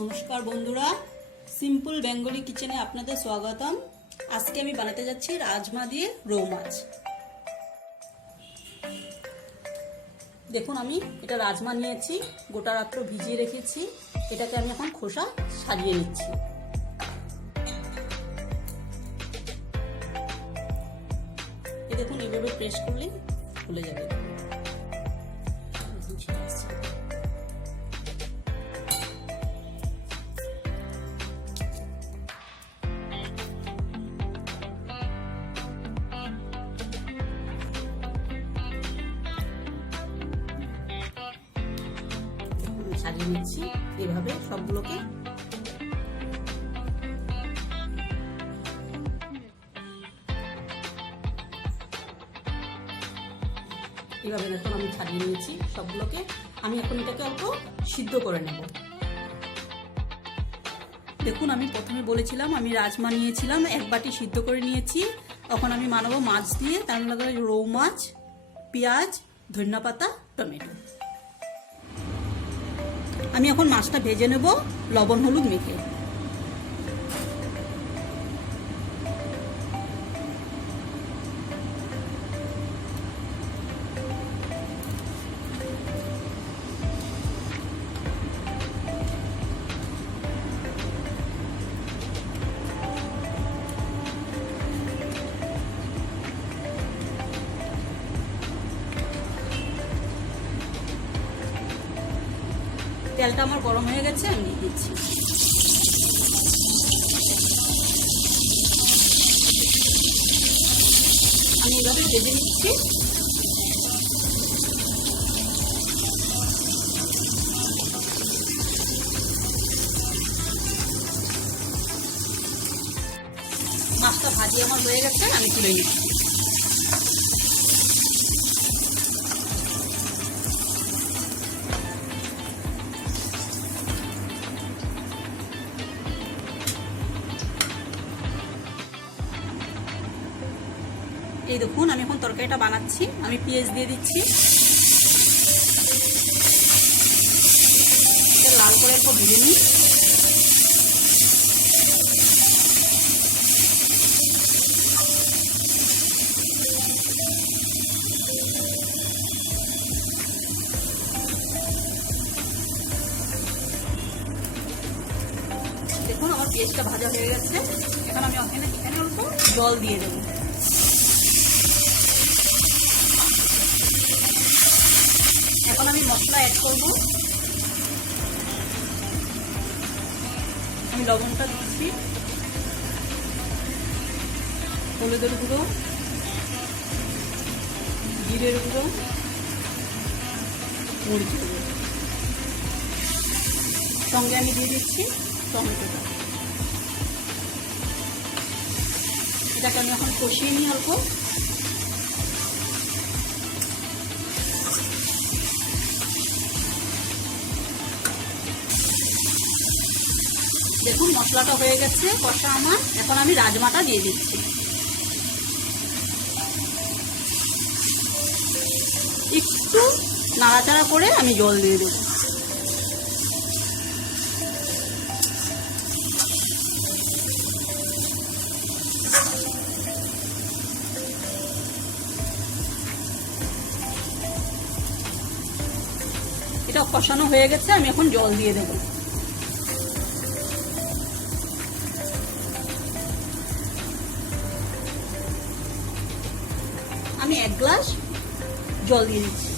নমস্কার বন্ধুরা, simple Bengali কিচেনে আপনাদের স্বাগতম। আজকে আমি বানাতে যাচ্ছি রাজমা দিয়ে রৌ মাছ। দেখুন, আমি এটা রাজমা নিয়েছি, গোটা রাত্র ভিজিয়ে রেখেছি। এটাকে আমি এখন খোসা ছাড়িয়ে নিচ্ছি। এই দেখুন, এইভাবে প্রেস করলে খুলে যাবে। সাজিয়ে নিচ্ছি এভাবে সবগুলোকে। এভাবে দেখুন আমি সাজিয়ে নিয়েছি সবগুলোকে। আমি এখন এটাকে অল্প সিদ্ধ করে নেব। দেখুন, আমি প্রথমে বলেছিলাম আমি রাজমা নিয়েছিলাম, এক বাটি সিদ্ধ করে নিয়েছি। এখন আমি বানাবো মাছ দিয়ে। তার মধ্যে রৌ মাছ, পেঁয়াজ, ধনিয়াপাতা, টমেটো। আমি এখন মাছটা ভেজে নেব লবণ হলুদ মেখে। তেলটা আমার গরম হয়ে গেছে, আমি দিয়ে দিচ্ছি। আমি এইভাবে ভেজে নিচ্ছি। মাছটা ভাজি আমার হয়ে গেছে, আমি তুলে নিচ্ছি। এই দেখুন, আমি এখন তরকারিটা বানাচ্ছি। আমি পেঁয়াজ দিয়ে দিচ্ছি, লাল করে একটু ভেজে নিই। দেখুন, আমার পেঁয়াজটা ভাজা হয়ে গেছে। এখন আমি এখানে অল্প জল দিয়ে দেবো। এখন আমি মশলা অ্যাড করব। আমি লবণটা দিচ্ছি, হলুদের গুঁড়ো, জিরের গুঁড়ো, মরিচের গুঁড়ো, সঙ্গে আমি দিয়ে দিচ্ছি টমেটোটা। এটাকে আমি এখন কষিয়ে নিই অল্প। দেখুন, মশলাটা হয়ে গেছে কষা আমার। এখন আমি রাজমাটা দিয়ে দিচ্ছি। একটু নাড়াচাড়া করে আমি জল দিয়ে দেব। এটা কষানো হয়ে গেছে, আমি এখন জল দিয়ে দেবো। আমি 1 গ্লাস জল দিয়ে দিচ্ছি।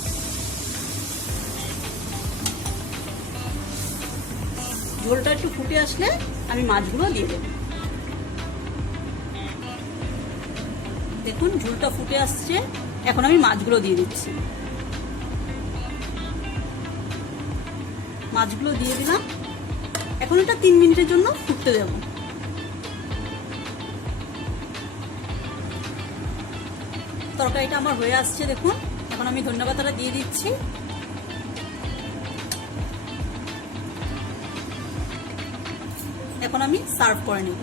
ঝোলটা একটু ফুটে আসলে আমি মাছগুলো দিয়ে দেব। দেখুন, ঝোলটা ফুটে আসছে। এখন আমি মাছগুলো দিয়ে দিচ্ছি। মাছগুলো দিয়ে দিলাম। এখন এটা 3 মিনিটের জন্য ফুটতে দেব। তরকারিটা আমার হয়ে আসছে। দেখুন, এখন আমি ধনিয়াপাতাটা দিয়ে দিচ্ছি। এখন আমি সার্ভ করে নেব।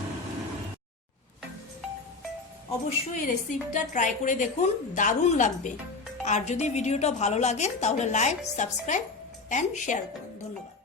অবশ্যই এই রেসিপিটা ট্রাই করে দেখুন, দারুণ লাগবে। আর যদি ভিডিওটা ভালো লাগে তাহলে লাইক, সাবস্ক্রাইব এন্ড শেয়ার করুন। ধন্যবাদ।